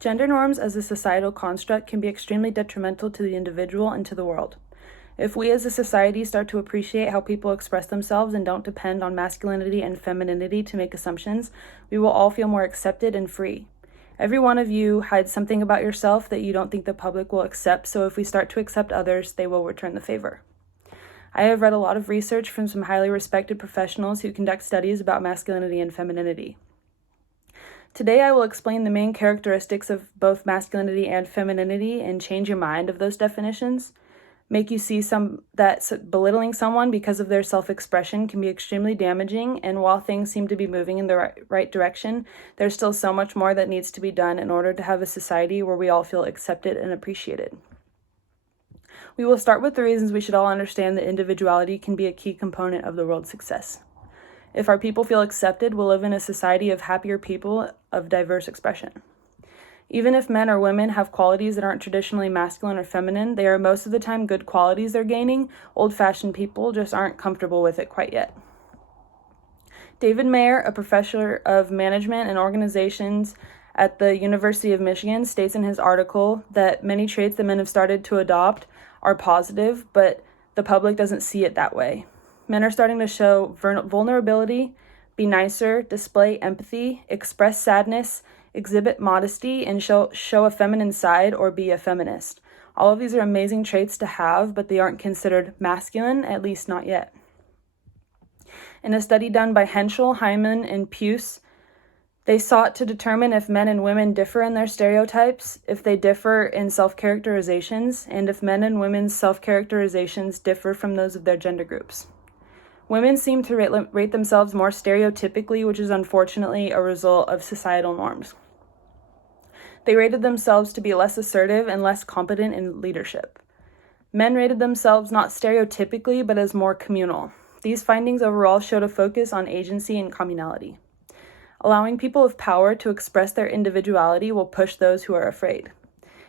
Gender norms as a societal construct can be extremely detrimental to the individual and to the world. If we as a society start to appreciate how people express themselves and don't depend on masculinity and femininity to make assumptions, we will all feel more accepted and free. Every one of you hides something about yourself that you don't think the public will accept, so if we start to accept others, they will return the favor. I have read a lot of research from some highly respected professionals who conduct studies about masculinity and femininity. Today I will explain the main characteristics of both masculinity and femininity and change your mind of those definitions, make you see that belittling someone because of their self-expression can be extremely damaging, and while things seem to be moving in the right direction, there's still so much more that needs to be done in order to have a society where we all feel accepted and appreciated. We will start with the reasons we should all understand that individuality can be a key component of the world's success. If our people feel accepted, we'll live in a society of happier people of diverse expression. Even if men or women have qualities that aren't traditionally masculine or feminine, they are most of the time good qualities they're gaining. Old-fashioned people just aren't comfortable with it quite yet. David Mayer, a professor of management and organizations at the University of Michigan, states in his article that many traits that men have started to adopt are positive, but the public doesn't see it that way. Men are starting to show vulnerability, be nicer, display empathy, express sadness, exhibit modesty, and show a feminine side or be a feminist. All of these are amazing traits to have, but they aren't considered masculine, at least not yet. In a study done by Henschel, Hyman, and Puce, they sought to determine if men and women differ in their stereotypes, if they differ in self-characterizations, and if men and women's self-characterizations differ from those of their gender groups. Women seem to rate themselves more stereotypically, which is unfortunately a result of societal norms. They rated themselves to be less assertive and less competent in leadership. Men rated themselves not stereotypically, but as more communal. These findings overall showed a focus on agency and communality. Allowing people of power to express their individuality will push those who are afraid.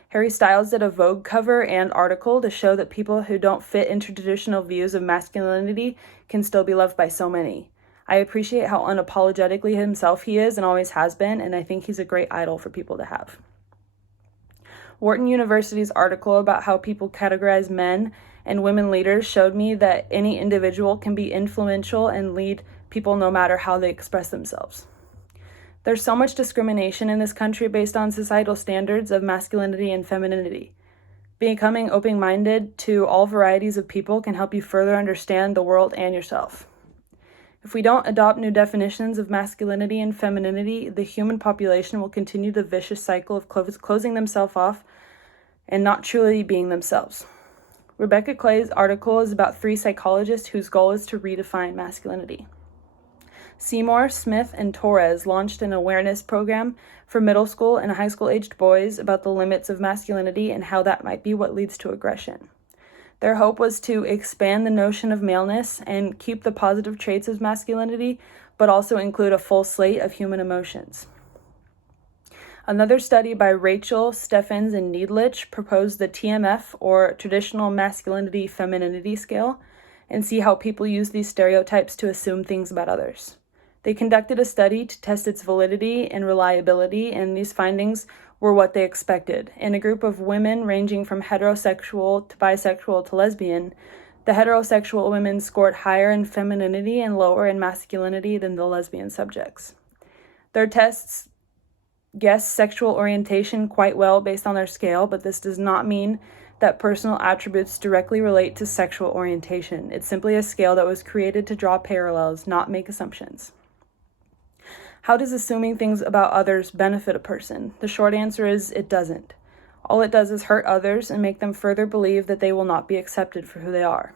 Harry Styles did a Vogue cover and article to show that people who don't fit into traditional views of masculinity can still be loved by so many. I appreciate how unapologetically himself he is and always has been, and I think he's a great idol for people to have. Wharton University's article about how people categorize men and women leaders showed me that any individual can be influential and lead people no matter how they express themselves. There's so much discrimination in this country based on societal standards of masculinity and femininity. Becoming open-minded to all varieties of people can help you further understand the world and yourself. If we don't adopt new definitions of masculinity and femininity, the human population will continue the vicious cycle of closing themselves off and not truly being themselves. Rebecca Clay's article is about 3 psychologists whose goal is to redefine masculinity. Seymour, Smith, and Torres launched an awareness program for middle school and high school-aged boys about the limits of masculinity and how that might be what leads to aggression. Their hope was to expand the notion of maleness and keep the positive traits of masculinity, but also include a full slate of human emotions. Another study by Rachel, Steffens, and Needlich proposed the TMF, or Traditional Masculinity-Femininity Scale, and see how people use these stereotypes to assume things about others. They conducted a study to test its validity and reliability, and these findings were what they expected. In a group of women ranging from heterosexual to bisexual to lesbian, the heterosexual women scored higher in femininity and lower in masculinity than the lesbian subjects. Their tests guessed sexual orientation quite well based on their scale, but this does not mean that personal attributes directly relate to sexual orientation. It's simply a scale that was created to draw parallels, not make assumptions. How does assuming things about others benefit a person? The short answer is it doesn't. All it does is hurt others and make them further believe that they will not be accepted for who they are.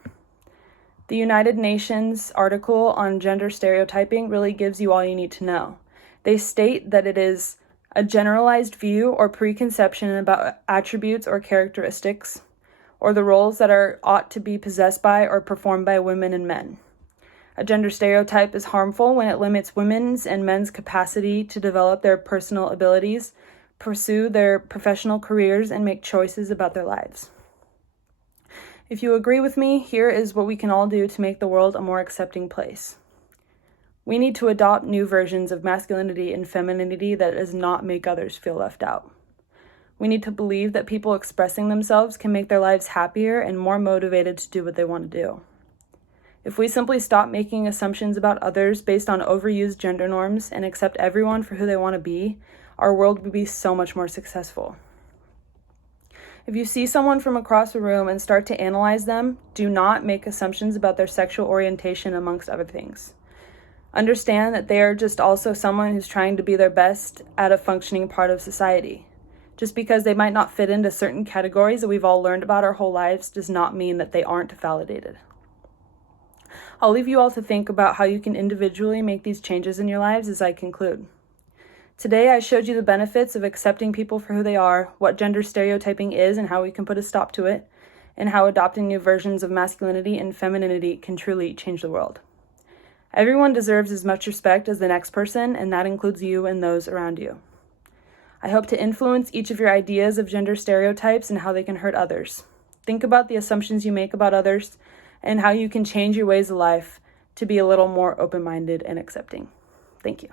The United Nations article on gender stereotyping really gives you all you need to know. They state that it is a generalized view or preconception about attributes or characteristics, or the roles that ought to be possessed by or performed by women and men. A gender stereotype is harmful when it limits women's and men's capacity to develop their personal abilities, pursue their professional careers, and make choices about their lives. If you agree with me, here is what we can all do to make the world a more accepting place. We need to adopt new versions of masculinity and femininity that does not make others feel left out. We need to believe that people expressing themselves can make their lives happier and more motivated to do what they want to do. If we simply stop making assumptions about others based on overused gender norms and accept everyone for who they want to be, our world would be so much more successful. If you see someone from across the room and start to analyze them, do not make assumptions about their sexual orientation, amongst other things. Understand that they are just also someone who's trying to be their best at a functioning part of society. Just because they might not fit into certain categories that we've all learned about our whole lives does not mean that they aren't validated. I'll leave you all to think about how you can individually make these changes in your lives as I conclude. Today, I showed you the benefits of accepting people for who they are, what gender stereotyping is and how we can put a stop to it, and how adopting new versions of masculinity and femininity can truly change the world. Everyone deserves as much respect as the next person, and that includes you and those around you. I hope to influence each of your ideas of gender stereotypes and how they can hurt others. Think about the assumptions you make about others and how you can change your ways of life to be a little more open-minded and accepting. Thank you.